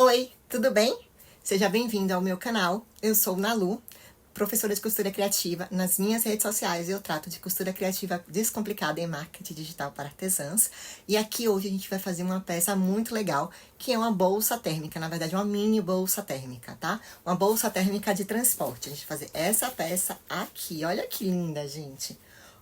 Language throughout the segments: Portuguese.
Oi, tudo bem? Seja bem-vindo ao meu canal. Eu sou Nalu, professora de costura criativa. Nas minhas redes sociais eu trato de costura criativa descomplicada em marketing digital para artesãs. E aqui hoje a gente vai fazer uma peça muito legal, que é uma bolsa térmica, na verdade uma mini bolsa térmica, tá? Uma bolsa térmica de transporte. A gente vai fazer essa peça aqui. Olha que linda, gente.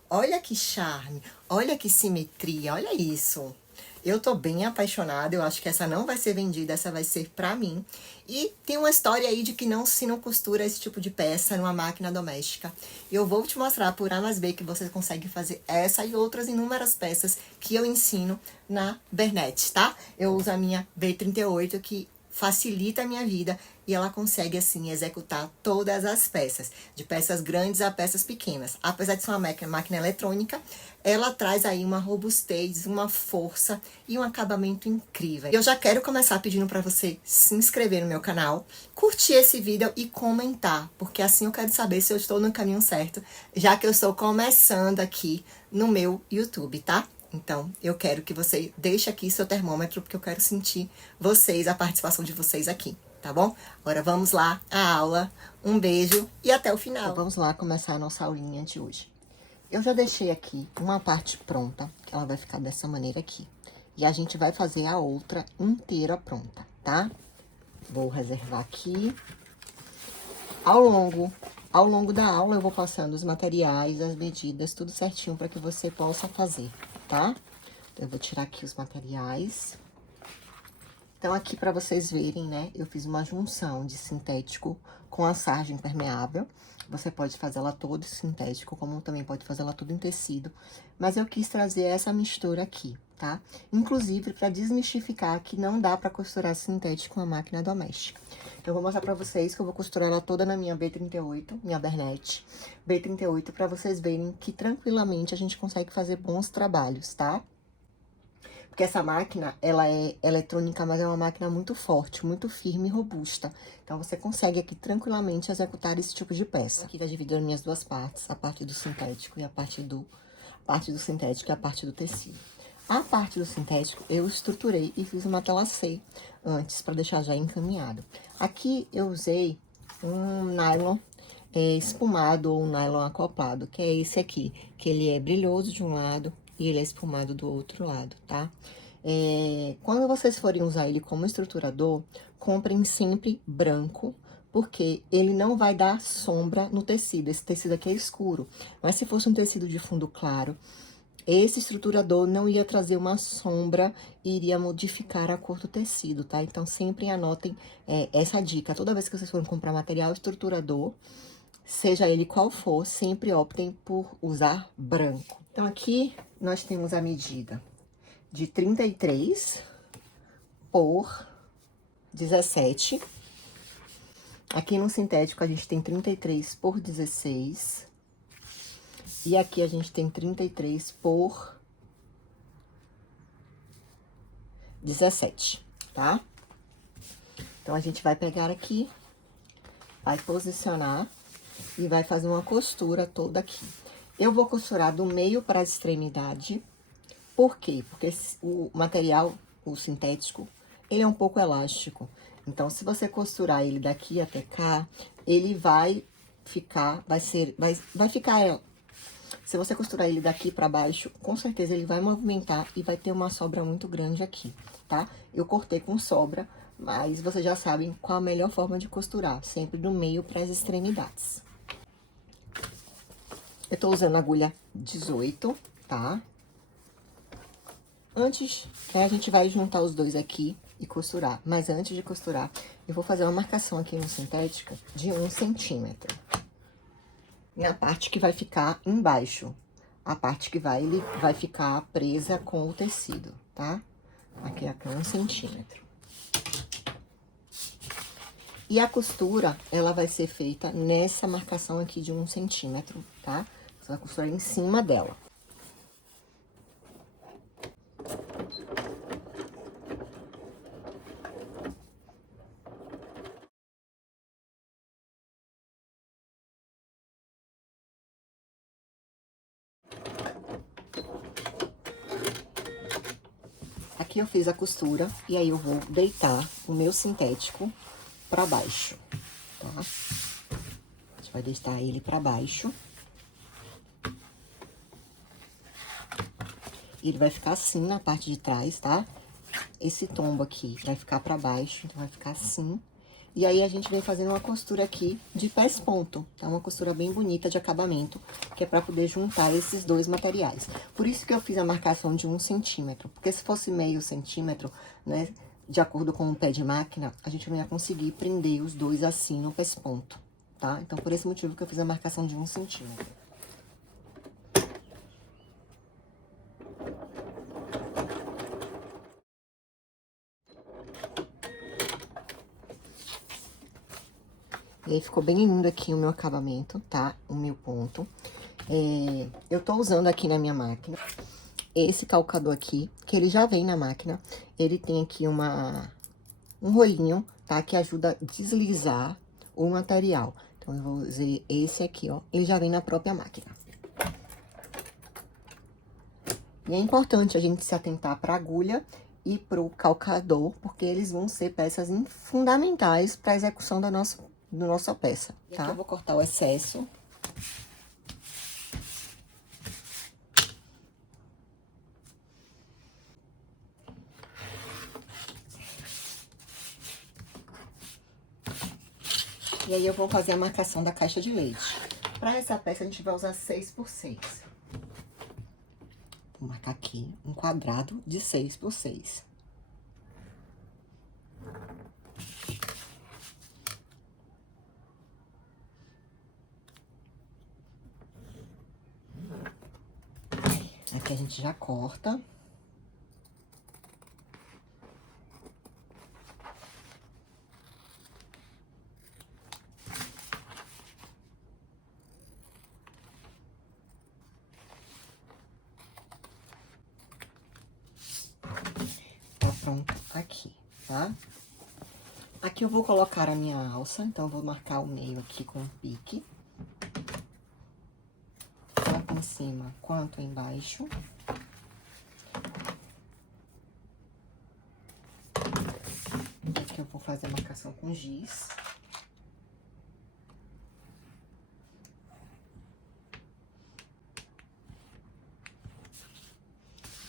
Olha que charme, olha que simetria, olha isso. Eu tô bem apaixonada, eu acho que essa não vai ser vendida, essa vai ser pra mim. E tem uma história aí de que não se não costura esse tipo de peça numa máquina doméstica. Eu vou te mostrar por A mais B que você consegue fazer essa e outras inúmeras peças que eu ensino na Bernet, tá? Eu uso a minha B38 que facilita a minha vida e ela consegue, assim, executar todas as peças, de peças grandes a peças pequenas. Apesar de ser uma máquina eletrônica, ela traz aí uma robustez, uma força e um acabamento incrível. Eu já quero começar pedindo para você se inscrever no meu canal, curtir esse vídeo e comentar, porque assim eu quero saber se eu estou no caminho certo, já que eu estou começando aqui no meu YouTube, tá? Então, eu quero que você deixe aqui seu termômetro, porque eu quero sentir vocês, a participação de vocês aqui, tá bom? Agora vamos lá, a aula. Um beijo e até o final. Então, vamos lá começar a nossa aulinha de hoje. Eu já deixei aqui uma parte pronta, que ela vai ficar dessa maneira aqui. E a gente vai fazer a outra inteira pronta, tá? Vou reservar aqui. Ao longo da aula, eu vou passando os materiais, as medidas, tudo certinho para que você possa fazer, tá? Eu vou tirar aqui os materiais. Então, aqui para vocês verem, né, eu fiz uma junção de sintético com a sarja impermeável. Você pode fazer ela toda em sintético, como também pode fazer ela toda em tecido. Mas eu quis trazer essa mistura aqui, tá? Inclusive, para desmistificar que não dá para costurar sintético com a máquina doméstica. Então, eu vou mostrar para vocês que eu vou costurar ela toda na minha B38, minha Bernet B38, para vocês verem que tranquilamente a gente consegue fazer bons trabalhos, tá? Porque essa máquina, ela é eletrônica, mas é uma máquina muito forte, muito firme e robusta. Então, você consegue aqui tranquilamente executar esse tipo de peça. Aqui tá dividido em minhas duas partes, a parte do sintético e a parte do sintético e a parte do tecido. A parte do sintético, eu estruturei e fiz uma tela C antes, para deixar já encaminhado. Aqui, eu usei um nylon espumado ou um nylon acoplado, que é esse aqui, que ele é brilhoso de um lado e ele é espumado do outro lado, tá? Quando vocês forem usar ele como estruturador, comprem sempre branco, porque ele não vai dar sombra no tecido. Esse tecido aqui é escuro, mas se fosse um tecido de fundo claro, esse estruturador não ia trazer uma sombra e iria modificar a cor do tecido, tá? Então, sempre anotem essa dica. Toda vez que vocês forem comprar material estruturador, seja ele qual for, sempre optem por usar branco. Então, aqui nós temos a medida de 33 por 17. Aqui no sintético a gente tem 33 por 16. E aqui a gente tem 33 por 17, tá? Então, a gente vai pegar aqui, vai posicionar e vai fazer uma costura toda aqui. Eu vou costurar do meio para a extremidade. Por quê? Porque o material, o sintético, ele é um pouco elástico. Então, se você costurar ele daqui até cá, ele vai ficar, vai ficar... Se você costurar ele daqui pra baixo, com certeza ele vai movimentar e vai ter uma sobra muito grande aqui, tá? Eu cortei com sobra, mas vocês já sabem qual a melhor forma de costurar, sempre do meio para as extremidades. Eu tô usando a agulha 18, tá? Antes, a gente vai juntar os dois aqui e costurar. Mas antes de costurar, eu vou fazer uma marcação aqui no sintética de 1 centímetro. Na parte que vai ficar embaixo. A parte que ele vai ficar presa com o tecido, tá? Aqui é 1 centímetro. E a costura, ela vai ser feita nessa marcação aqui de 1 centímetro, tá? Você vai costurar em cima dela. Aqui eu fiz a costura e aí eu vou deitar o meu sintético pra baixo, tá? A gente vai deitar ele pra baixo. Ele vai ficar assim na parte de trás, tá? Esse tombo aqui vai ficar pra baixo, então vai ficar assim. E aí, a gente vem fazendo uma costura aqui de pés ponto, tá? Uma costura bem bonita de acabamento, que é pra poder juntar esses dois materiais. Por isso que eu fiz a marcação de 1 centímetro, porque se fosse meio centímetro, né, de acordo com o pé de máquina, a gente não ia conseguir prender os dois assim no pés ponto, tá? Então, por esse motivo que eu fiz a marcação de 1 centímetro. E aí, ficou bem lindo aqui o meu acabamento, tá? O meu ponto. Eu tô usando aqui na minha máquina esse calcador aqui, que ele já vem na máquina. Ele tem aqui um rolinho, tá? Que ajuda a deslizar o material. Então, eu vou usar esse aqui, ó. Ele já vem na própria máquina. E é importante a gente se atentar pra agulha e pro calcador, porque eles vão ser peças fundamentais para a execução da nossa peça, tá? Aqui eu vou cortar o excesso. E aí, eu vou fazer a marcação da caixa de leite. Para essa peça, a gente vai usar 6x6. Vou marcar aqui um quadrado de 6x6. Aqui a gente já corta. Tá pronto aqui, tá? Aqui eu vou colocar a minha alça, então eu vou marcar o meio aqui com um pique. Tanto em cima quanto embaixo. Aqui eu vou fazer a marcação com giz.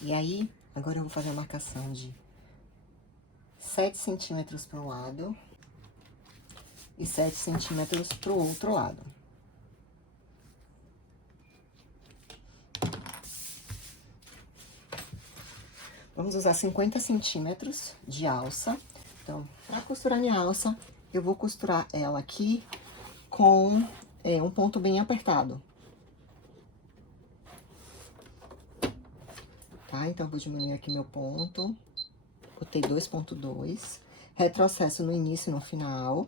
E aí, agora eu vou fazer a marcação de 7 centímetros para um lado e 7 centímetros para o outro lado. Vamos usar 50 centímetros de alça. Então, para costurar minha alça, eu vou costurar ela aqui com um ponto bem apertado. Tá? Então, eu vou diminuir aqui meu ponto. Botei 2,2. Retrocesso no início e no final.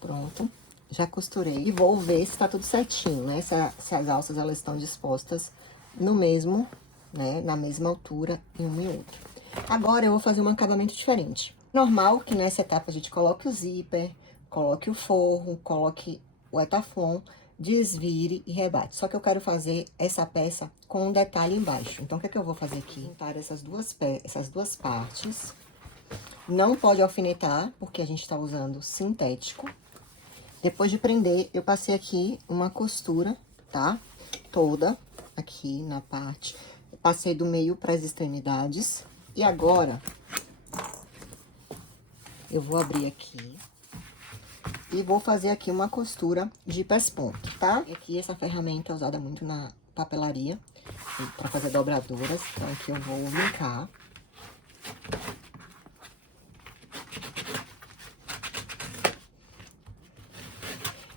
Pronto. Já costurei. E vou ver se tá tudo certinho, né? Se as alças, elas estão dispostas no mesmo, né? Na mesma altura em um e outro. Agora, eu vou fazer um acabamento diferente. Normal que nessa etapa a gente coloque o zíper, coloque o forro, coloque o etaflon, desvire e rebate. Só que eu quero fazer essa peça com um detalhe embaixo. Então, o que é que eu vou fazer aqui? Juntar essas duas partes. Não pode alfinetar, porque a gente tá usando sintético. Depois de prender, eu passei aqui uma costura, tá? Toda aqui na parte. Passei do meio para as extremidades. E agora, eu vou abrir aqui e vou fazer aqui uma costura de pés ponto, tá? E aqui essa ferramenta é usada muito na papelaria para fazer dobraduras. Então, aqui eu vou vincar.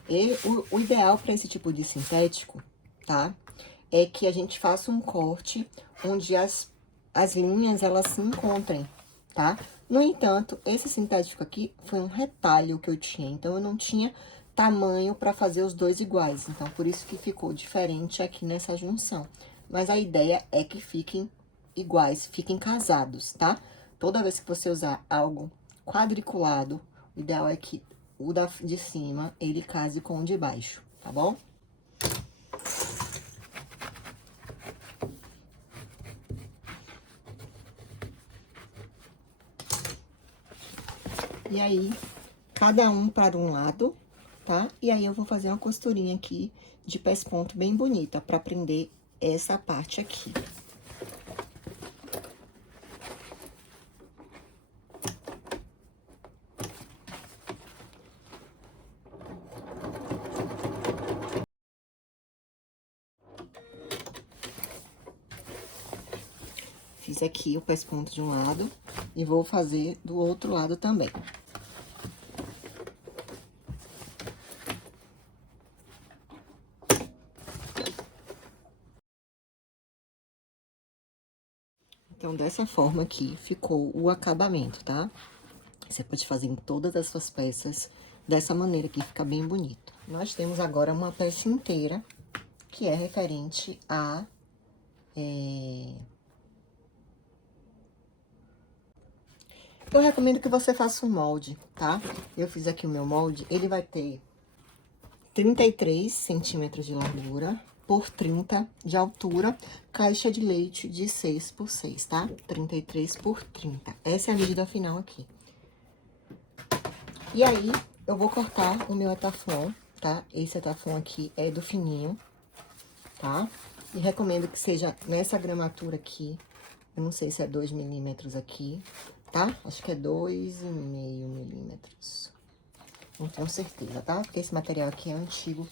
E o ideal para esse tipo de sintético, tá? É que a gente faça um corte onde as linhas, elas se encontrem, tá? No entanto, esse sintético aqui foi um retalho que eu tinha, então eu não tinha tamanho para fazer os dois iguais. Então, por isso que ficou diferente aqui nessa junção. Mas a ideia é que fiquem iguais, fiquem casados, tá? Toda vez que você usar algo quadriculado, o ideal é que o de cima, ele case com o de baixo, tá bom? E aí, cada um para um lado, tá? E aí, eu vou fazer uma costurinha aqui de pesponto bem bonita, pra prender essa parte aqui. Fiz aqui o pesponto de um lado e vou fazer do outro lado também. Então, dessa forma aqui, ficou o acabamento, tá? Você pode fazer em todas as suas peças dessa maneira aqui, fica bem bonito. Nós temos agora uma peça inteira, que é referente a... Eu recomendo que você faça um molde, tá? Eu fiz aqui o meu molde, ele vai ter 33 centímetros de largura por 30 de altura, caixa de leite de 6 por 6, tá? 33 por 30. Essa é a medida final aqui. E aí, eu vou cortar o meu etaflon, tá? Esse etaflon aqui é do fininho, tá? E recomendo que seja nessa gramatura aqui. Eu não sei se é 2 milímetros aqui, tá? Acho que é 2,5 milímetros. Não tenho certeza, tá? Porque esse material aqui é antigo,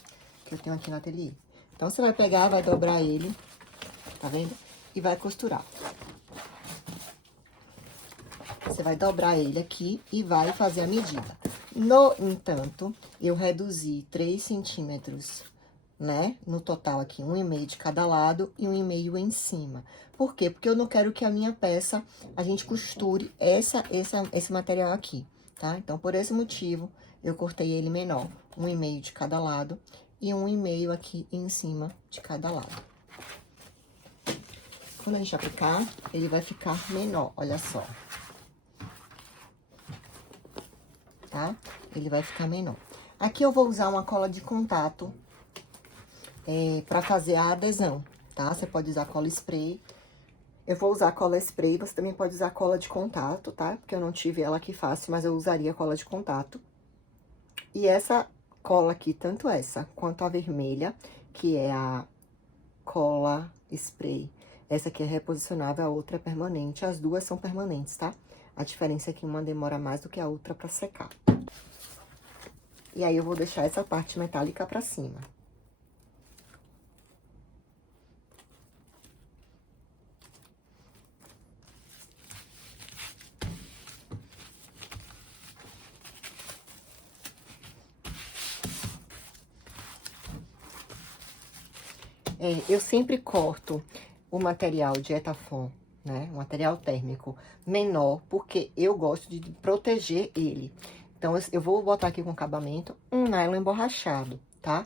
que eu tenho aqui no ateliê. Então, você vai pegar, vai dobrar ele, tá vendo? E vai costurar. Você vai dobrar ele aqui e vai fazer a medida. No entanto, eu reduzi 3 centímetros, né? No total aqui, 1,5 de cada lado e 1,5 em cima. Por quê? Porque eu não quero que a minha peça, a gente costure esse material aqui, tá? Então, por esse motivo, eu cortei ele menor. 1,5 de cada lado e 1,5 aqui em cima de cada lado. Quando a gente aplicar, ele vai ficar menor, olha só. Tá? Ele vai ficar menor. Aqui eu vou usar uma cola de contato pra fazer a adesão, tá? Você pode usar cola spray. Eu vou usar cola spray, você também pode usar cola de contato, tá? Porque eu não tive ela aqui fácil, mas eu usaria cola de contato. E essa cola aqui, tanto essa quanto a vermelha, que é a cola spray. Essa aqui é reposicionável, a outra é permanente. As duas são permanentes, tá? A diferença é que uma demora mais do que a outra pra secar. E aí, eu vou deixar essa parte metálica pra cima. Eu sempre corto o material de etafon, né? O material térmico menor, porque eu gosto de proteger ele. Então, eu vou botar aqui com acabamento um nylon emborrachado, tá?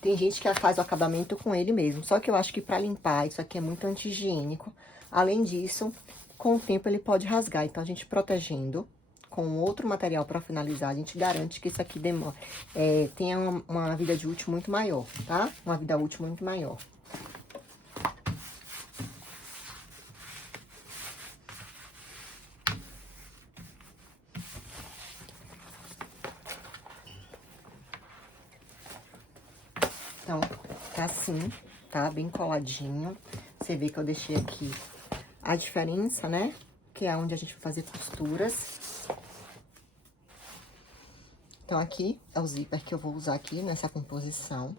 Tem gente que faz o acabamento com ele mesmo, só que eu acho que pra limpar, isso aqui é muito anti-higiênico. Além disso, com o tempo ele pode rasgar, então a gente protegendo com outro material pra finalizar, a gente garante que isso aqui tenha uma vida de útil muito maior, tá? Uma vida útil muito maior. Então, tá assim, tá? Bem coladinho. Você vê que eu deixei aqui a diferença, né? Que é onde a gente vai fazer costuras. Então, aqui é o zíper que eu vou usar aqui nessa composição.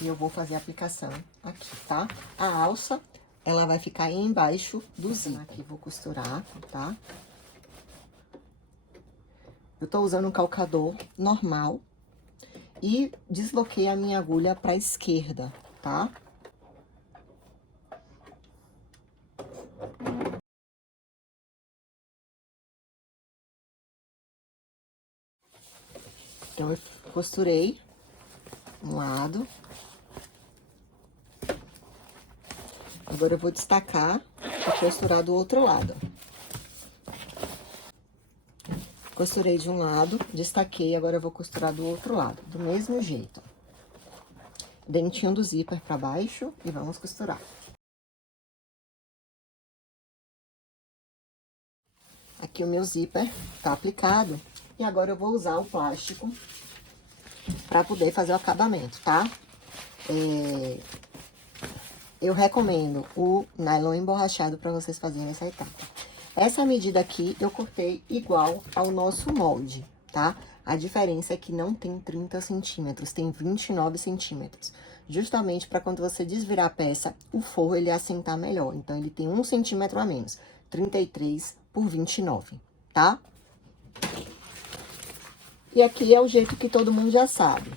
E eu vou fazer a aplicação aqui, tá? A alça, ela vai ficar embaixo do zíper. Aqui, vou costurar, tá? Eu tô usando um calcador normal. E desloquei a minha agulha pra esquerda, tá? Então, eu costurei um lado. Agora, eu vou destacar e costurar do outro lado. Costurei de um lado, destaquei, agora eu vou costurar do outro lado, do mesmo jeito. Dentinho do zíper pra baixo e vamos costurar. Aqui o meu zíper tá aplicado e agora eu vou usar o plástico pra poder fazer o acabamento, tá? Eu recomendo o nylon emborrachado pra vocês fazerem essa etapa. Essa medida aqui eu cortei igual ao nosso molde, tá? A diferença é que não tem 30 centímetros, tem 29 centímetros. Justamente para quando você desvirar a peça, o forro ele assentar melhor. Então, ele tem 1 centímetro a menos, 33 por 29, tá? E aqui é o jeito que todo mundo já sabe.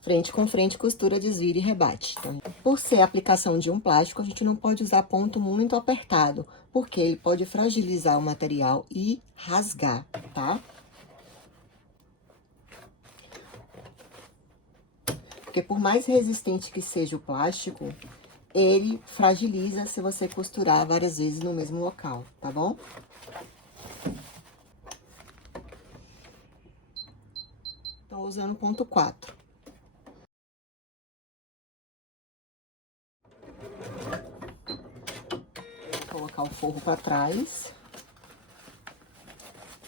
Frente com frente, costura, desvira e rebate. Então, por ser a aplicação de um plástico, a gente não pode usar ponto muito apertado, porque ele pode fragilizar o material e rasgar, tá? Porque por mais resistente que seja o plástico, ele fragiliza se você costurar várias vezes no mesmo local, tá bom? Tô usando ponto 4. Vou colocar o forro pra trás.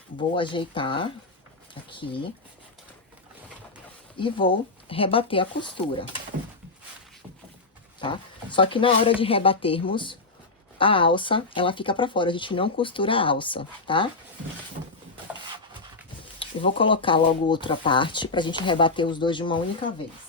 Vou ajeitar aqui. E vou rebater a costura, tá? Só que na hora de rebatermos, a alça, ela fica pra fora, a gente não costura a alça, tá? Eu vou colocar logo outra parte pra gente rebater os dois de uma única vez.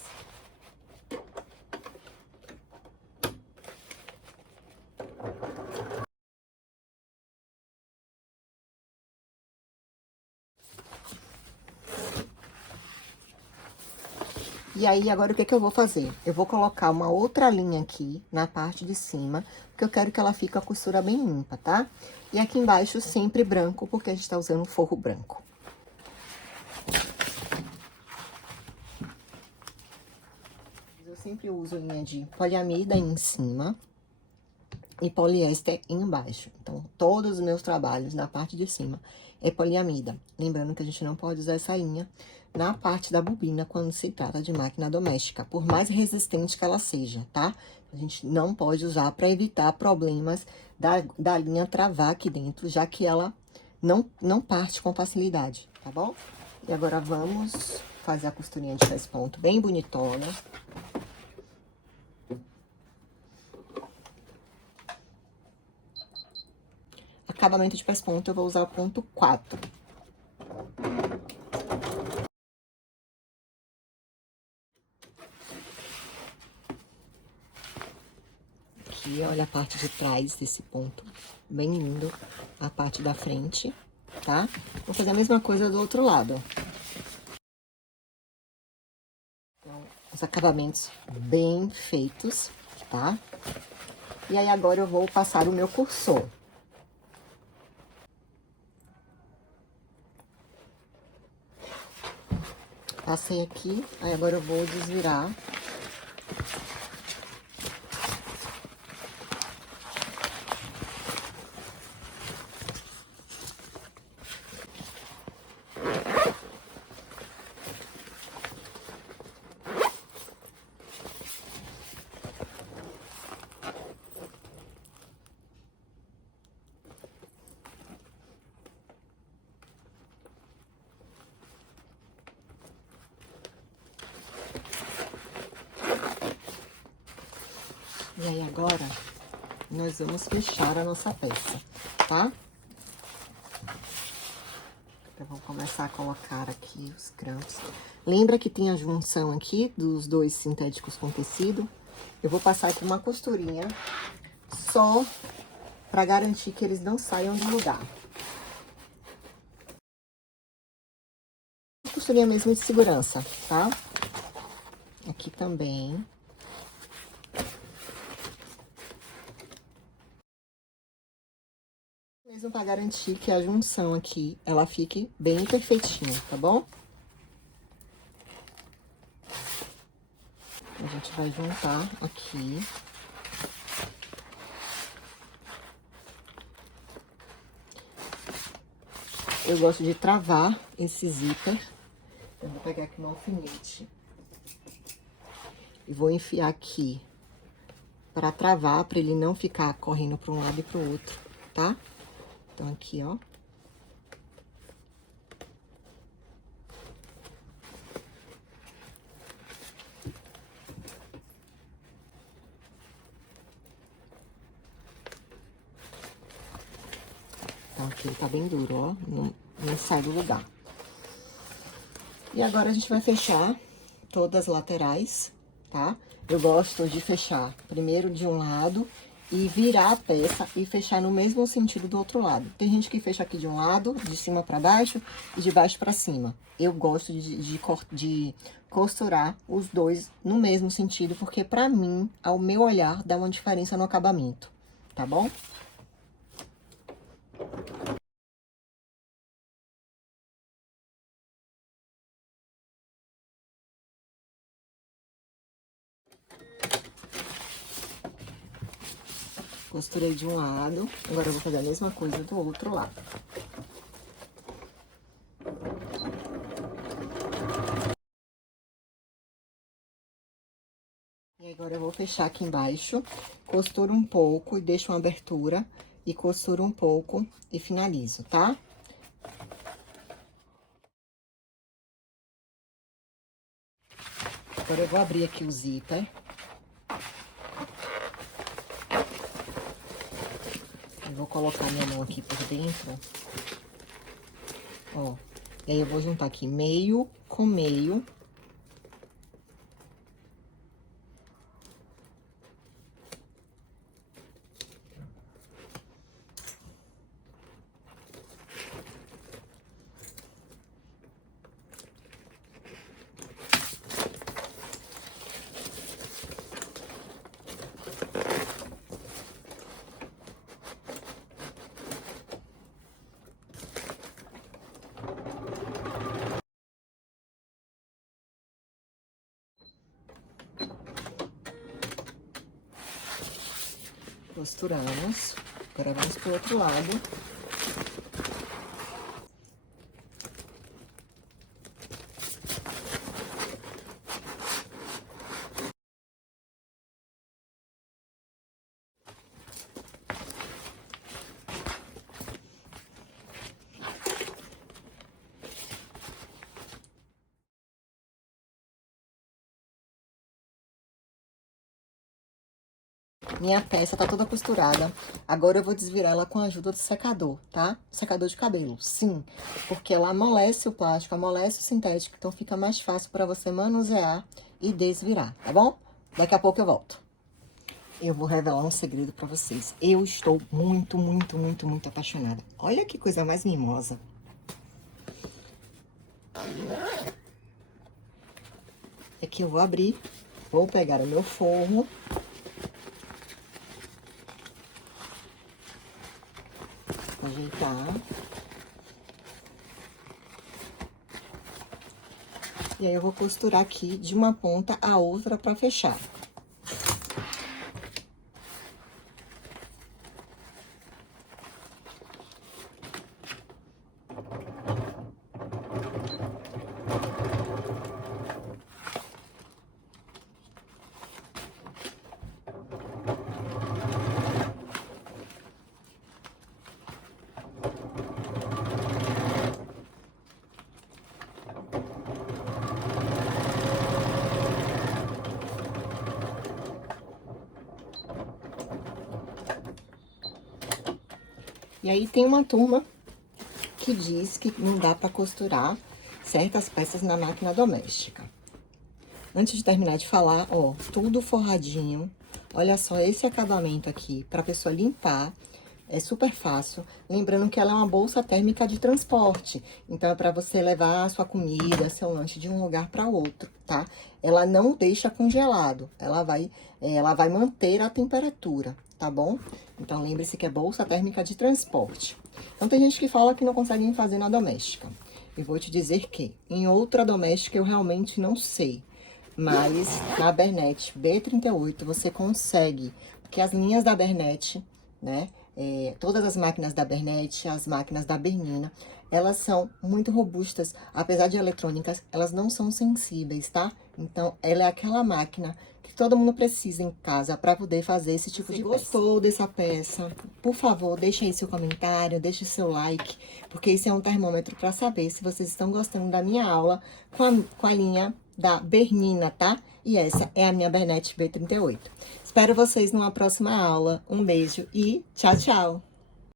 E aí, agora, o que que eu vou fazer? Eu vou colocar uma outra linha aqui na parte de cima, porque eu quero que ela fique a costura bem limpa, tá? E aqui embaixo, sempre branco, porque a gente tá usando forro branco. Eu sempre uso linha de poliamida em cima e poliéster embaixo. Então, todos os meus trabalhos na parte de cima é poliamida. Lembrando que a gente não pode usar essa linha na parte da bobina quando se trata de máquina doméstica, por mais resistente que ela seja, tá? A gente não pode usar para evitar problemas da linha travar aqui dentro, já que ela não parte com facilidade, tá bom? E agora vamos fazer a costurinha de faz ponto bem bonitona. Acabamento de faz ponto, eu vou usar o ponto 4. Aqui, olha a parte de trás desse ponto, bem lindo. A parte da frente, tá? Vou fazer a mesma coisa do outro lado, ó. Então, os acabamentos bem feitos, tá? E aí, agora eu vou passar o meu cursor. Passei aqui, aí agora eu vou desvirar. E aí, agora, nós vamos fechar a nossa peça, tá? Então, vamos começar a colocar aqui os grampos. Lembra que tem a junção aqui dos dois sintéticos com tecido? Eu vou passar aqui uma costurinha só pra garantir que eles não saiam do lugar. Costurinha mesmo de segurança, tá? Aqui também. Mesmo para garantir que a junção aqui, ela fique bem perfeitinha, tá bom? A gente vai juntar aqui. eu gosto de travar esse zíper. Eu vou pegar aqui um alfinete. E vou enfiar aqui para travar, para ele não ficar correndo para um lado e para o outro, tá? Então, aqui, ó. Então, aqui ele tá bem duro, ó. Não sai do lugar. E agora a gente vai fechar todas as laterais, tá? Eu gosto de fechar primeiro de um lado e virar a peça e fechar no mesmo sentido do outro lado. Tem gente que fecha aqui de um lado, de cima pra baixo e de baixo pra cima. Eu gosto de costurar os dois no mesmo sentido, porque pra mim, ao meu olhar, dá uma diferença no acabamento, tá bom? Costurei de um lado, agora eu vou fazer a mesma coisa do outro lado. E agora eu vou fechar aqui embaixo, costuro um pouco e deixo uma abertura, e costuro um pouco e finalizo, tá? Agora eu vou abrir aqui o zíper. Eu vou colocar minha mão aqui por dentro. Ó, e aí eu vou juntar aqui meio com meio. Costuramos. Agora vamos pro outro lado. Minha peça tá toda costurada. Agora eu vou desvirar ela com a ajuda do secador, tá? Secador de cabelo, sim. Porque ela amolece o plástico, amolece o sintético. Então, fica mais fácil pra você manusear e desvirar, tá bom? Daqui a pouco eu volto. Eu vou revelar um segredo pra vocês. Eu estou muito, muito, muito, muito apaixonada. Olha que coisa mais mimosa. É que eu vou abrir, vou pegar o meu forro. Ajeitar. E aí, eu vou costurar aqui de uma ponta a outra pra fechar. E aí, tem uma turma que diz que não dá pra costurar certas peças na máquina doméstica. Antes de terminar de falar, ó, tudo forradinho. Olha só esse acabamento aqui, pra pessoa limpar. É super fácil. Lembrando que ela é uma bolsa térmica de transporte. Então, é pra você levar a sua comida, seu lanche de um lugar para outro, tá? Ela não deixa congelado. Ela vai manter a temperatura, tá bom? Então, lembre-se que é bolsa térmica de transporte. Então, tem gente que fala que não consegue fazer na doméstica. E vou te dizer que em outra doméstica eu realmente não sei. Mas na Bernete B38 você consegue. Porque as linhas da Bernete, né? todas as máquinas da Bernet, as máquinas da Bernina, elas são muito robustas, apesar de eletrônicas, elas não são sensíveis, tá? Então, ela é aquela máquina que todo mundo precisa em casa para poder fazer esse tipo de peça. Se gostou dessa peça, por favor, deixe aí seu comentário, deixe seu like, porque isso é um termômetro para saber se vocês estão gostando da minha aula com a linha da Bernina, tá? E essa é a minha Bernet B38. Espero vocês numa próxima aula. Um beijo e tchau, tchau!